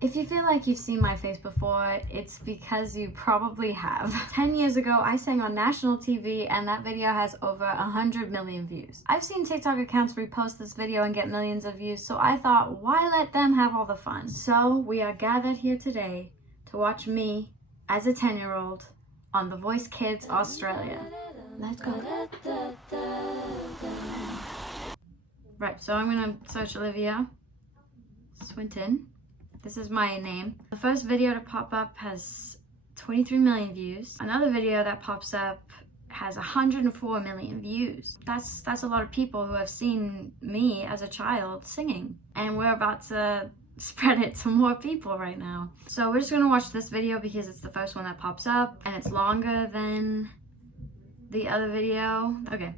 If you feel like you've seen my face before, it's because you probably have. 10 years ago, I sang on national TV and that video has over 100 million views. I've seen TikTok accounts repost this video and get millions of views, so I thought, why let them have all the fun? So we are gathered here today to watch me as a 10-year-old on The Voice Kids Australia. Let's go. Right, so I'm gonna search Olivia Swinton. This is my name. The first video to pop up has 23 million views. Another video that pops up has 104 million views. That's a lot of people who have seen me as a child singing. And we're about to spread it to more people right now. So we're just gonna watch this video because it's the first one that pops up and it's longer than the other video. Okay.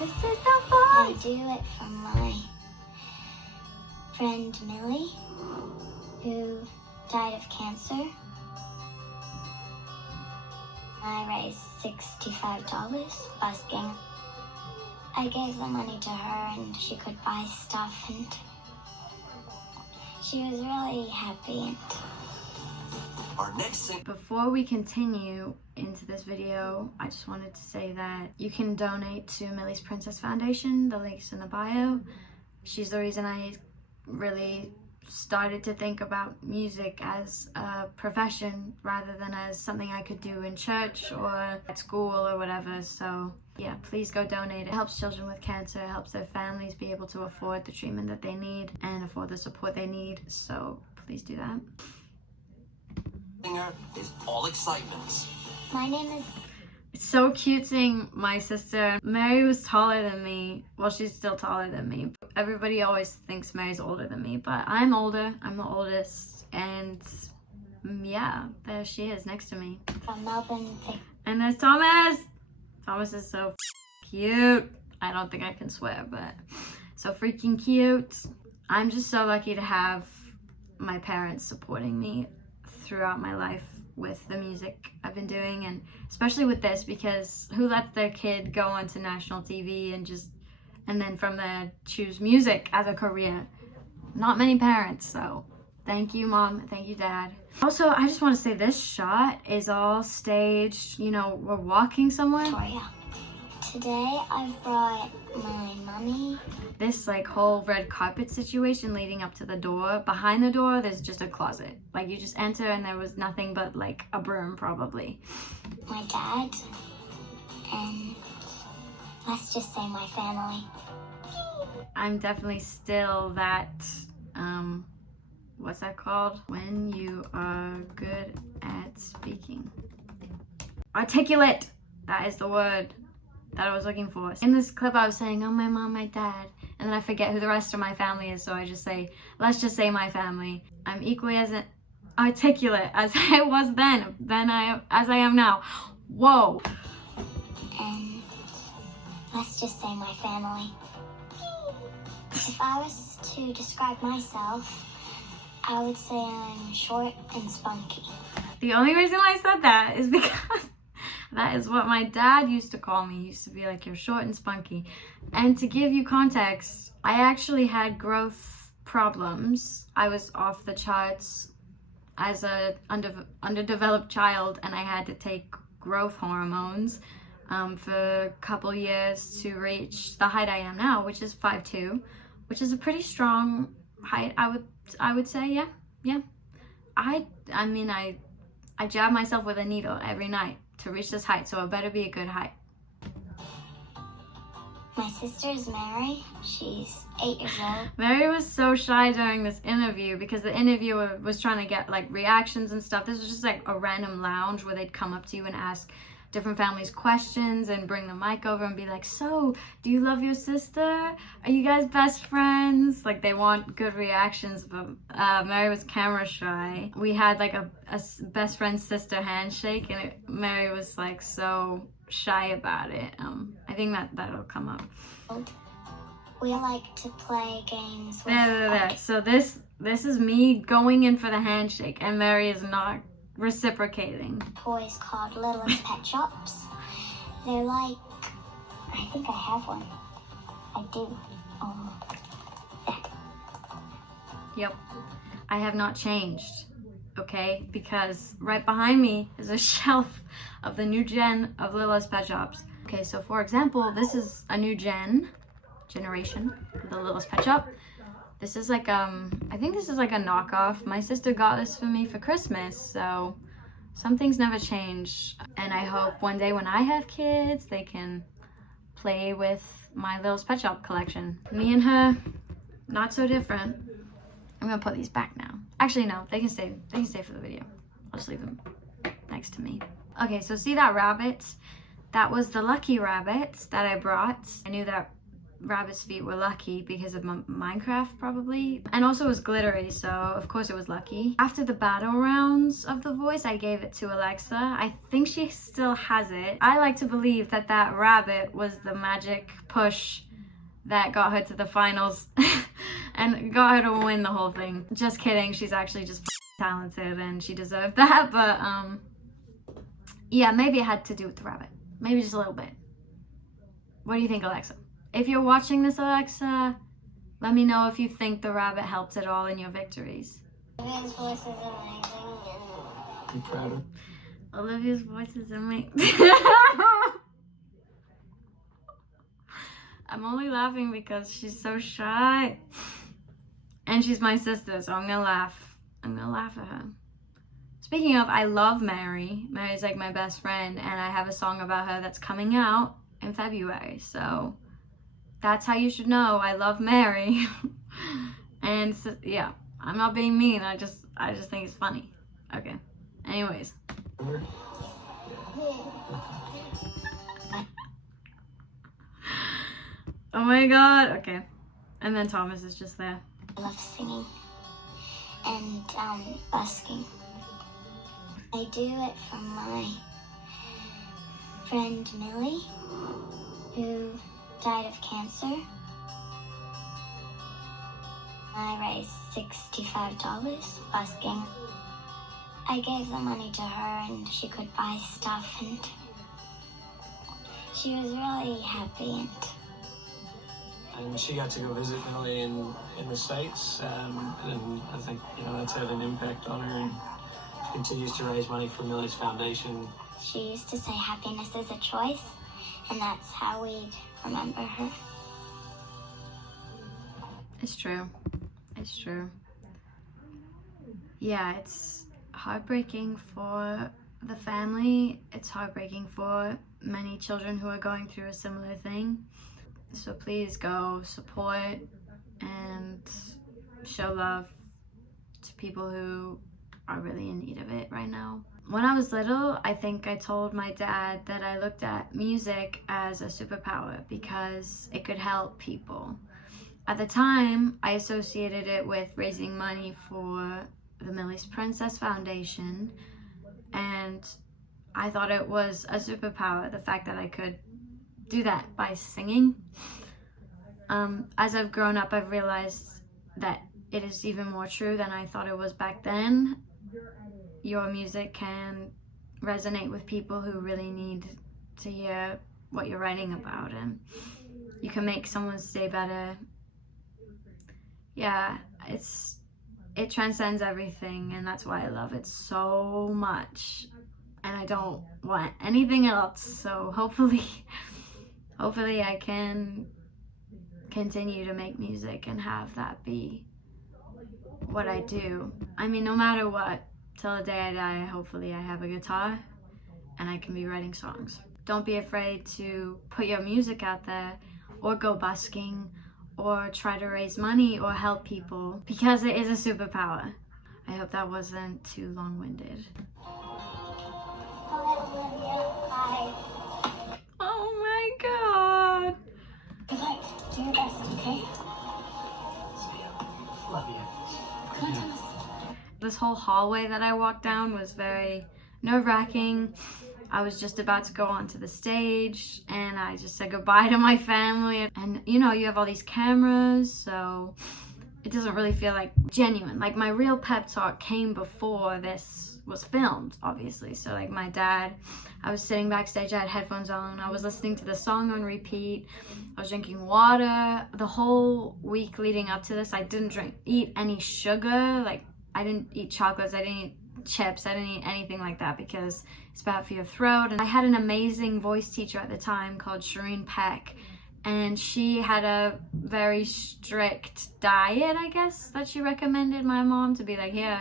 This is the fun. I do it for my friend Millie, who died of cancer. I raised $65 busking. I gave the money to her and she could buy stuff and she was really happy. And our next thing. Before we continue into this video, I just wanted to say that you can donate to Millie's Princess Foundation. The link's in the bio. She's the reason I really started to think about music as a profession rather than as something I could do in church or at school or whatever. So yeah, please go donate. It helps children with cancer, it helps their families be able to afford the treatment that they need and afford the support they need. So please do that. Is all excitement. my name is... It's so cute seeing my sister. Mary was taller than me. Well, she's still taller than me. Everybody always thinks Mary's older than me, but I'm older. I'm the oldest. And yeah, there she is next to me. from Melbourne. And there's Thomas. Thomas is so cute. I don't think I can swear, but so freaking cute. I'm just so lucky to have my parents supporting me throughout my life with the music I've been doing, and especially with this, because who lets their kid go onto national TV and then from there choose music as a career? Not many parents. So thank you, Mom. Thank you, Dad. Also, I just want to say this shot is all staged. You know, we're walking somewhere. Victoria. Today I've brought my mummy. This like whole red carpet situation leading up to the door. Behind the door, there's just a closet. Like you just enter and there was nothing but like a broom probably. My dad, and let's just say my family. I'm definitely still that, what's that called? When you are good at speaking. Articulate, that is the word that I was looking for. In this clip I was saying, oh, my mom, my dad, and then I forget who the rest of my family is, so I just say, let's just say my family. I'm equally as articulate as I was as I am now. Whoa. And let's just say my family. If I was to describe myself, I would say I'm short and spunky. The only reason I said that is because that is what my dad used to call me. He used to be like, you're short and spunky. And to give you context, I actually had growth problems. I was off the charts as a underdeveloped child, and I had to take growth hormones for a couple years to reach the height I am now, which is 5'2", which is a pretty strong height, I would say. Yeah. I mean, I jab myself with a needle every night to reach this height, so it better be a good height. My sister's Mary. She's 8 years old. Mary was so shy during this interview because the interviewer was trying to get like reactions and stuff. This was just like a random lounge where they'd come up to you and ask different families questions and bring the mic over and be like, so do you love your sister? Are you guys best friends? Like they want good reactions, but Mary was camera shy. We had like a best friend sister handshake, and Mary was like so shy about it. I think that'll come up. We like to play games with There. So this is me going in for the handshake, and Mary is not reciprocating. toys called Littlest Pet Shops. They're like, I think I have one. I do. Yep. I have not changed, okay? Because right behind me is a shelf of the new gen of Lilo's Pet Shops. Okay, so for example, this is a new generation of the Lilo's Pet Shop. This is like, I think this is like a knockoff. My sister got this for me for Christmas, so some things never change. And I hope one day when I have kids, they can play with my Lilo's Pet Shop collection. Me and her, not so different. I'm gonna put these back now. Actually, no, they can stay for the video. I'll just leave them next to me. Okay, so see that rabbit? That was the lucky rabbit that I brought. I knew that rabbit's feet were lucky because of Minecraft probably. And also it was glittery, so of course it was lucky. After the battle rounds of The Voice, I gave it to Alexa. I think she still has it. I like to believe that that rabbit was the magic push that got her to the finals and got her to win the whole thing. Just kidding, she's actually just talented and she deserved that, but yeah, maybe it had to do with the rabbit. Maybe just a little bit. What do you think, Alexa? If you're watching this, Alexa, let me know if you think the rabbit helped at all in your victories. Olivia's voice is amazing. You proud of? Olivia's voice is amazing. I'm only laughing because she's so shy. And she's my sister, so I'm gonna laugh. I'm gonna laugh at her. Speaking of, I love Mary. Mary's like my best friend, and I have a song about her that's coming out in February, so that's how you should know I love Mary. And so, yeah, I'm not being mean, I just think it's funny. Okay, anyways. Oh my god, okay. And then Thomas is just there. I love singing and busking. I do it for my friend Millie, who died of cancer. I raised $65 busking. I gave the money to her and she could buy stuff, and she was really happy. And she got to go visit Millie in the States, and I think, you know, that's had an impact on her, and she continues to raise money for Millie's foundation. She used to say happiness is a choice, and that's how we remember her. It's true. It's true. Yeah, it's heartbreaking for the family. It's heartbreaking for many children who are going through a similar thing. So please go support and show love to people who are really in need of it right now. When I was little, I think I told my dad that I looked at music as a superpower because it could help people. At the time, I associated it with raising money for the Millie's Princess Foundation, and I thought it was a superpower, the fact that I could do that by singing. As I've grown up, I've realized that it is even more true than I thought it was back then. Your music can resonate with people who really need to hear what you're writing about, and you can make someone's day better. Yeah, it transcends everything, and that's why I love it so much, and I don't want anything else. So hopefully I can continue to make music and have that be what I do. I mean, no matter what, till the day I die, hopefully I have a guitar and I can be writing songs. Don't be afraid to put your music out there, or go busking, or try to raise money or help people, because it is a superpower. I hope that wasn't too long-winded. Hi, Olivia. Hi. Oh my god. Good luck. Do your best, okay? Love you. Come on, Thomas. This whole hallway that I walked down was very nerve-wracking. I was just about to go onto the stage and I just said goodbye to my family. And you know, you have all these cameras, so it doesn't really feel like genuine. Like my real pep talk came before this was filmed, obviously. So like my dad, I was sitting backstage, I had headphones on, I was listening to the song on repeat, I was drinking water. The whole week leading up to this, I didn't eat any sugar. Like I didn't eat chocolates, I didn't eat chips, I didn't eat anything like that because it's bad for your throat. And I had an amazing voice teacher at the time called Shireen Peck, and she had a very strict diet, I guess, that she recommended my mom to be like, here,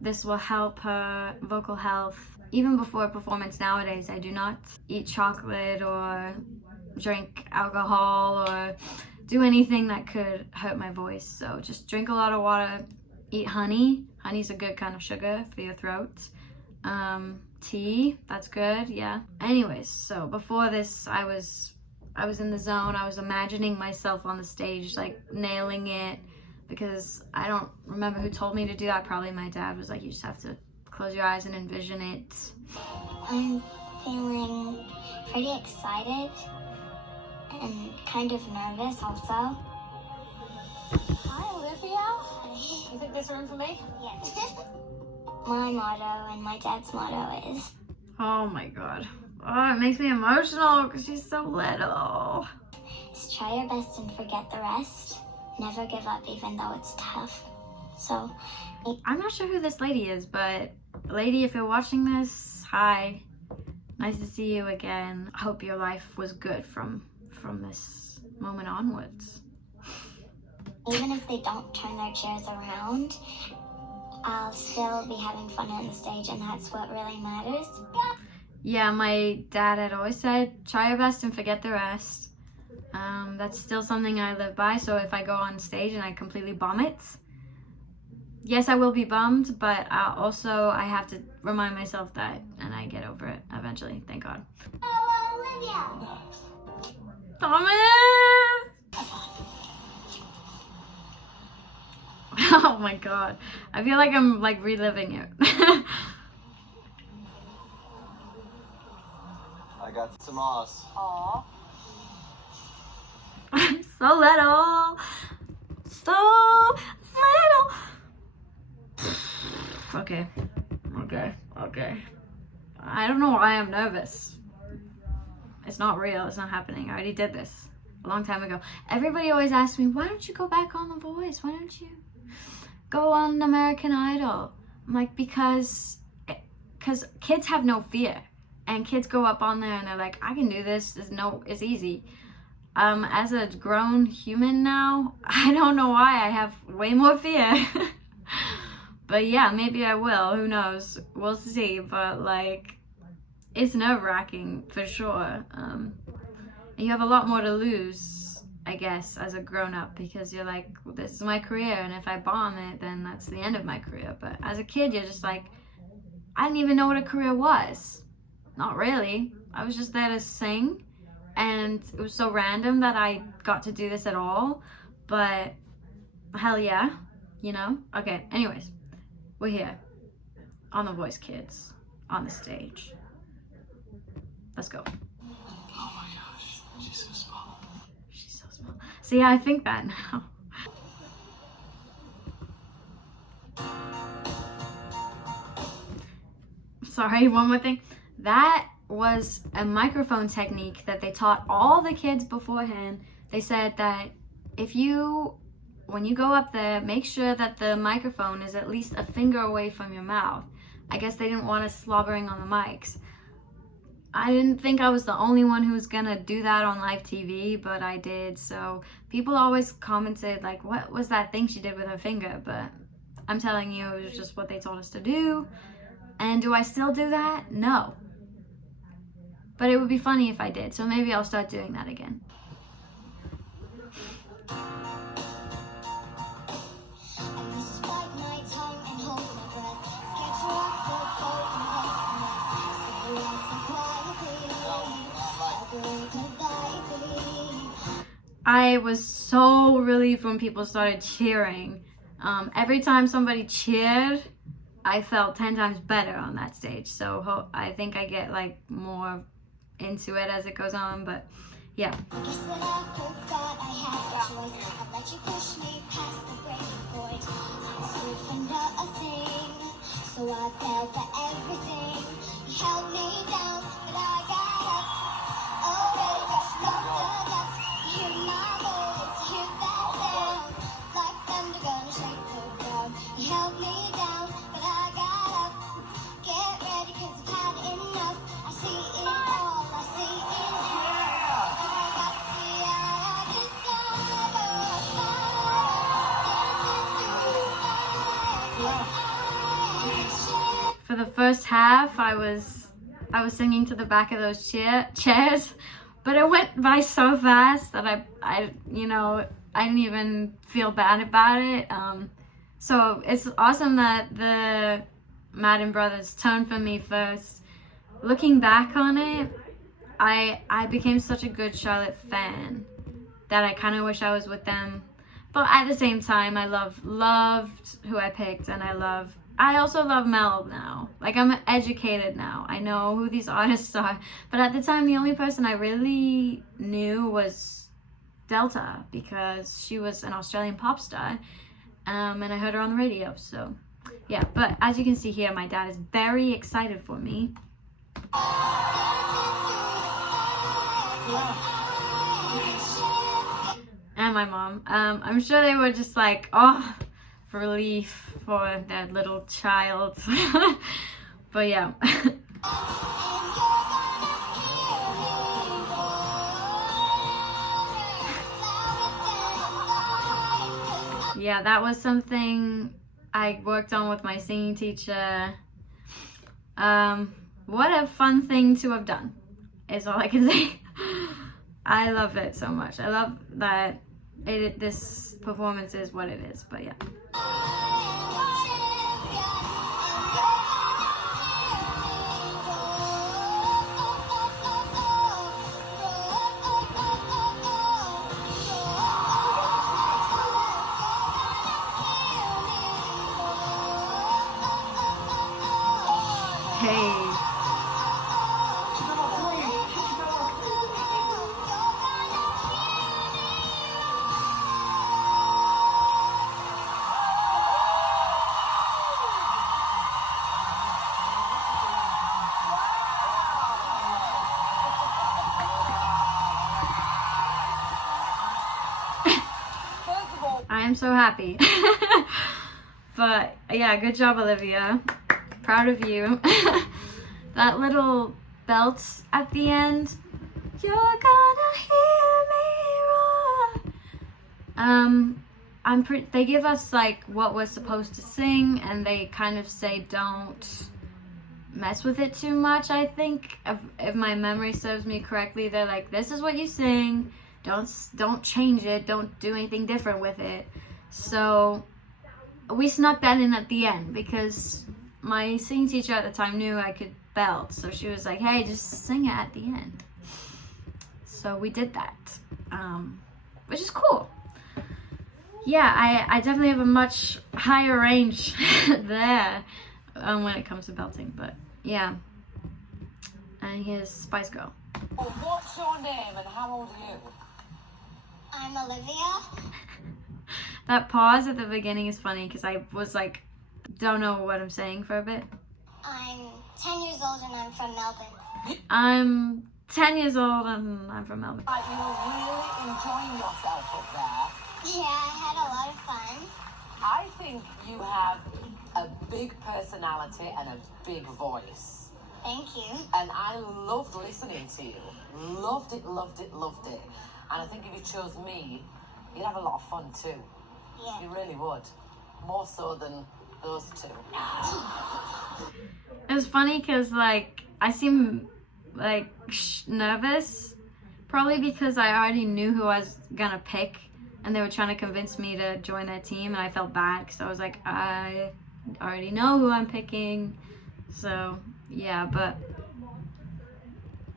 this will help her vocal health. Even before a performance nowadays, I do not eat chocolate or drink alcohol or do anything that could hurt my voice. So just drink a lot of water, eat honey. Honey's a good kind of sugar for your throat. Tea, that's good, yeah. Anyways, so before this, I was in the zone. I was imagining myself on the stage, like nailing it, because I don't remember who told me to do that. Probably my dad was like, you just have to close your eyes and envision it. I'm feeling pretty excited and kind of nervous also. Hi, Olivia. You think there's room for me? Yeah. My motto and my dad's motto is, Oh my God. Oh, it makes me emotional because she's so little. try your best and forget the rest. Never give up even though it's tough. So, I'm not sure who this lady is, but lady, if you're watching this, hi. Nice to see you again. I hope your life was good from this moment onwards. even if they don't turn their chairs around, I'll still be having fun on the stage, and that's what really matters. Yeah, my dad had always said, try your best and forget the rest. That's still something I live by, so if I go on stage and I completely bomb it, yes, I will be bummed, but I have to remind myself that, and I get over it eventually, thank God. Oh, Olivia! Thomas! Oh my God, I feel like I'm like reliving it. I got some moss. Aww. I'm so little. So little. Okay. I don't know why I'm nervous. It's not real. It's not happening. I already did this a long time ago. Everybody always asks me, why don't you go back on The Voice? Why don't you go on American Idol? I'm like, because kids have no fear. And kids go up on there and they're like, I can do this. It's easy. As a grown human now, I don't know why I have way more fear. But yeah, maybe I will. Who knows? We'll see. But like, it's nerve-wracking for sure. You have a lot more to lose, I guess, as a grown-up, because you're like, well, this is my career, and if I bomb it, then that's the end of my career. But as a kid, you're just like, I didn't even know what a career was. Not really. I was just there to sing, and it was so random that I got to do this at all. But hell yeah, you know? Okay, anyways, we're here on The Voice Kids on the stage. Let's go. Oh my gosh, she's so small. She's so small. See, I think that now. Sorry, one more thing. That was a microphone technique that they taught all the kids beforehand. They said that when you go up there, make sure that the microphone is at least a finger away from your mouth. I guess they didn't want us slobbering on the mics. I didn't think I was the only one who was gonna do that on live TV, but I did. So people always commented like, what was that thing she did with her finger? But I'm telling you, it was just what they told us to do. And do I still do that? No. But it would be funny if I did, so maybe I'll start doing that again. I was so relieved when people started cheering. Every time somebody cheered, I felt 10 times better on that stage. So I think I get like more into it as it goes on, but Yeah. Guess that I forgot I had a choice. I let you push me past the breaking point. I was good for nothing, so I fell for everything. You held me down, but I got up. Oh, baby, love the dust. You hear my voice, you hear that sound. Like thunder gonna shake the ground. You held me down, but I got up. Get ready, 'cause I've had enough. I see it all, I see it now. I got the eye of desire. For the first half, I was singing to the back of those chairs, but it went by so fast that I didn't even feel bad about it. So it's awesome that the Madden brothers turned for me first. Looking back on it, I became such a good Charlotte fan that I kind of wish I was with them. But at the same time, I loved who I picked, and I also love Mel now. Like, I'm educated now. I know who these artists are. But at the time, the only person I really knew was Delta, because she was an Australian pop star. And I heard her on the radio, so yeah. But as you can see here, my dad is very excited for me. And my mom. I'm sure they were just like, oh, relief for their little child. But yeah. Yeah, that was something I worked on with my singing teacher. What a fun thing to have done, is all I can say. I love it so much. I love that this performance is what it is, but yeah. Hey. I am so happy. But yeah, good job, Olivia. Proud of you. That little belt at the end. You're gonna hear me roar. They give us like what we're supposed to sing, and they kind of say don't mess with it too much. I think if my memory serves me correctly, they're like, this is what you sing. Don't change it. Don't do anything different with it. So we snuck that in at the end because my singing teacher at the time knew I could belt, so she was like, hey, just sing it at the end. So we did that, which is cool. Yeah, I definitely have a much higher range there when it comes to belting, but yeah. And here's Spice Girl. What's your name and how old are you? I'm Olivia. That pause at the beginning is funny because I was like, don't know what I'm saying for a bit. I'm 10 years old and I'm from Melbourne. I'm 10 years old and I'm from Melbourne. Like, you were really enjoying yourself up there. Yeah, I had a lot of fun. I think you have a big personality and a big voice. Thank you. And I loved listening to you. Loved it, loved it, loved it. And I think if you chose me, you'd have a lot of fun too. Yeah. You really would. More so than those two. It was funny because like I seem like nervous, probably because I already knew who I was gonna pick, and they were trying to convince me to join their team, and I felt bad because I was like, I already know who I'm picking. So yeah, but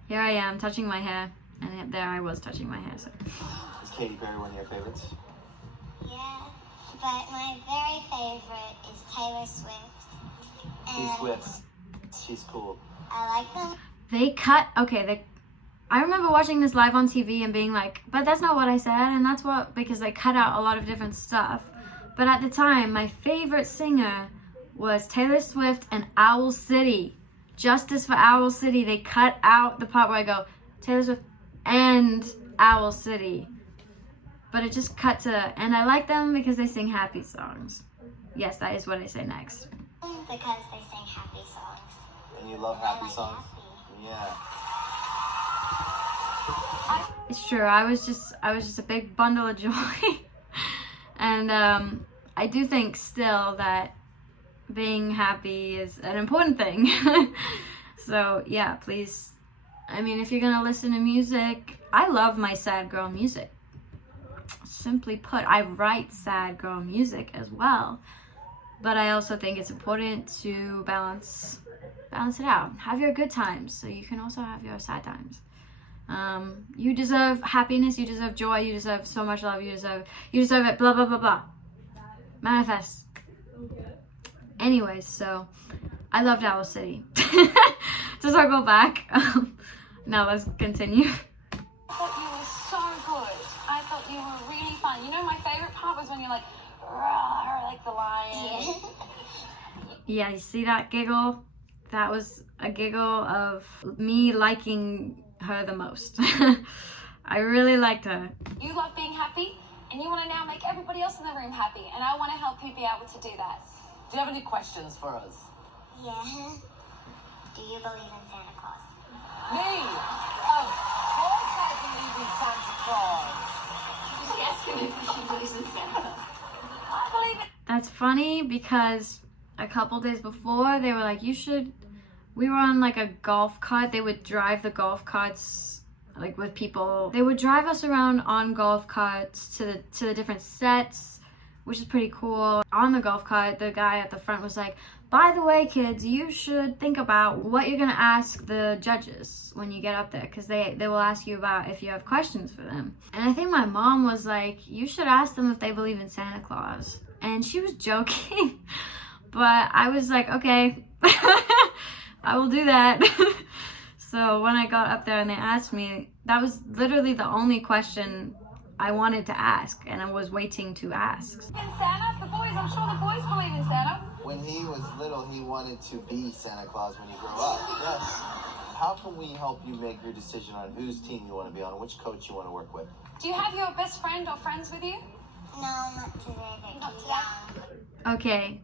here I am touching my hair, and there I was touching my hair. So. Is Katy Perry one of your favorites? Yeah, but my very favorite is Taylor Swift. She's Swift. She's cool. I like them. They cut, okay, I remember watching this live on TV and being like, but that's not what I said, and that's what, because they cut out a lot of different stuff. But at the time, my favorite singer was Taylor Swift and Owl City. Justice for Owl City. They cut out the part where I go, Taylor Swift and Owl City. But it just cut to, and I like them because they sing happy songs. Yes, that is what I say next. Because they sing happy songs. And you love I happy like songs? happy. Yeah. It's true. I was just a big bundle of joy. And I do think still that being happy is an important thing. So yeah, please. I mean, if you're gonna listen to music, I love my sad girl music. Simply put, I write sad girl music as well. But I also think it's important to balance it out. Have your good times so you can also have your sad times. You deserve happiness, you deserve joy, you deserve so much love, you deserve it, blah, blah, blah, blah. Manifest. Anyways, so I loved Owl City. To circle back, now let's continue. I thought you were so good. I thought you were really fun. You know, my favorite part was when you're like, "Rawr," like the lion. Yeah, you see that giggle? That was a giggle of me liking her the most. I really liked her. You love being happy, and you want to now make everybody else in the room happy, and I want to help you be able to do that. Do you have any questions for us? Yeah. Do you believe in Santa Claus? Me? Of course I believe in Santa Claus. She's asking if she believes in Santa. I believe in. That's funny because a couple days before they were like, we were on like a golf cart. They would drive the golf carts like with people. They would drive us around on golf carts to the different sets, which is pretty cool. On the golf cart, the guy at the front was like, by the way, kids, you should think about what you're gonna ask the judges when you get up there, because they will ask you about if you have questions for them. And I think my mom was like, you should ask them if they believe in Santa Claus. And she was joking, but I was like, okay, I will do that. So when I got up there and they asked me, that was literally the only question I wanted to ask, and I was waiting to ask. In Santa, the boys, I'm sure the boys believe in Santa. When he was little, he wanted to be Santa Claus when he grew up. Yes. How can we help you make your decision on whose team you want to be on and which coach you want to work with? Do you have your best friend or friends with you? No, not today. They're Not too today. young. Okay,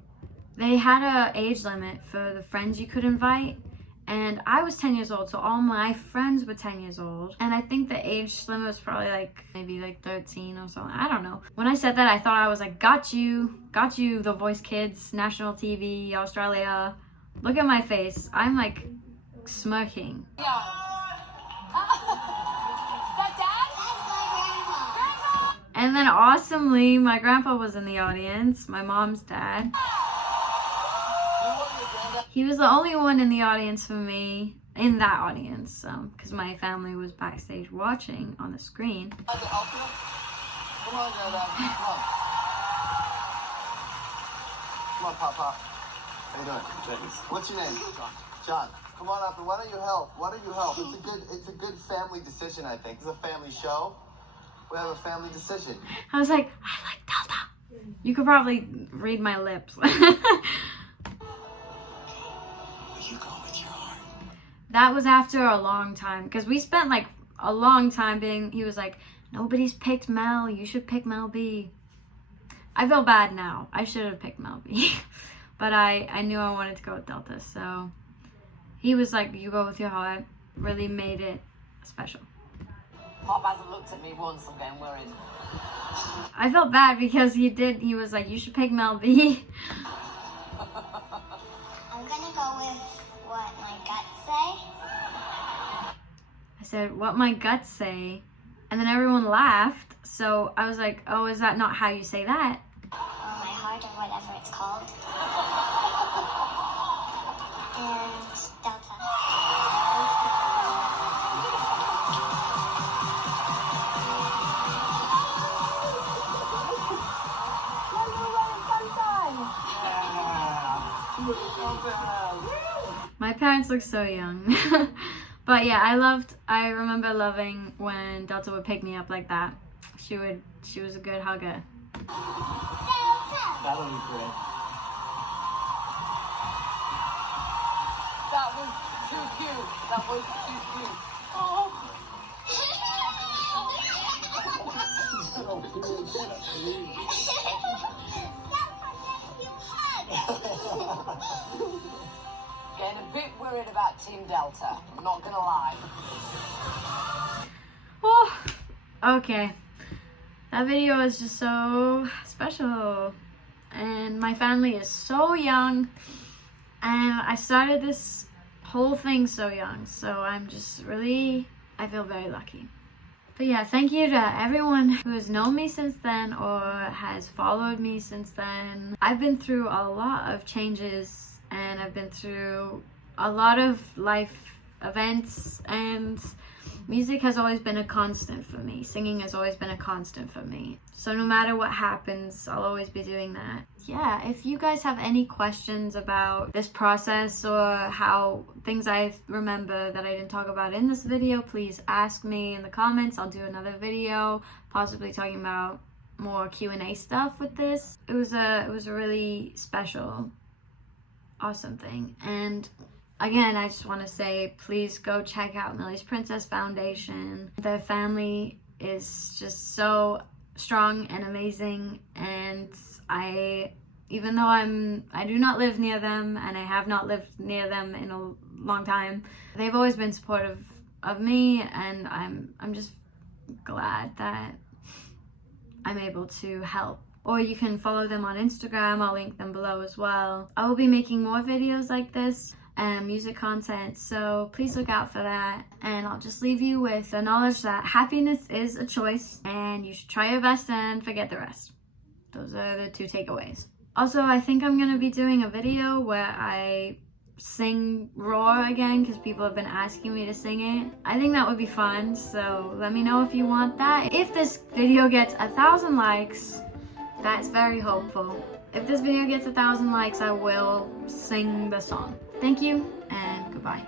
they had an age limit for the friends you could invite, and I was 10 years old, so all my friends were 10 years old, and I think the age limit was probably maybe 13 or something. I don't know. When I said that, I thought I was like, got you, The Voice Kids, national TV, Australia. Look at my face. I'm like smirking. Yeah. That Dad? That's my grandpa. Grandpa? And then awesomely, my grandpa was in the audience, my mom's dad. He was the only one in the audience for me, in that audience, because my family was backstage watching on the screen. I can help you? Come on, Granddad. Come on. Come on, Pop Pop. How you doing? Thanks. What's your name? John. Come on up, and why don't you help? It's a good family decision, I think. It's a family show. We have a family decision. I was like, I like Delta. You could probably read my lips. You go with your heart. That was after a long time, because we spent a long time he was like, nobody's picked Mel, you should pick Mel B. I feel bad now. I should have picked Mel B. But I knew I wanted to go with Delta, so he was like, you go with your heart. Really made it special. Pop hasn't looked at me once, I'm getting worried. I felt bad because he was like, you should pick Mel B. I'm gonna go with what my guts say. I said, what my guts say, and then everyone laughed, so I was like, oh, is that not how you say that? Or my heart, or whatever it's called. And Delta. My parents look so young. But yeah, I remember loving when Delta would pick me up like that. She was a good hugger. That would be great. That was too cute. That was too cute. Oh. Getting a bit worried about Team Delta. I'm not gonna lie. Oh, okay. That video is just so special. And my family is so young. And I started this whole thing so young. So I'm just really, I feel very lucky. But yeah, thank you to everyone who has known me since then or has followed me since then. I've been through a lot of changes and I've been through a lot of life events, and music has always been a constant for me. Singing has always been a constant for me. So no matter what happens, I'll always be doing that. Yeah, if you guys have any questions about this process or how things I remember that I didn't talk about in this video, please ask me in the comments. I'll do another video, possibly talking about more Q&A stuff with this. It was a really special, awesome thing. And again, I just want to say, please go check out Millie's Princess Foundation. Their family is just so strong and amazing, and even though I do not live near them, and I have not lived near them in a long time, they've always been supportive of me, and I'm just glad that I'm able to help. Or you can follow them on Instagram. I'll link them below as well. I will be making more videos like this and music content, so please look out for that. And I'll just leave you with the knowledge that happiness is a choice and you should try your best and forget the rest. Those are the 2 takeaways. Also, I think I'm gonna be doing a video where I sing Roar again because people have been asking me to sing it. I think that would be fun, so let me know if you want that. If this video gets 1,000 likes, that's very hopeful. If this video gets 1,000 likes, I will sing the song. Thank you, and goodbye.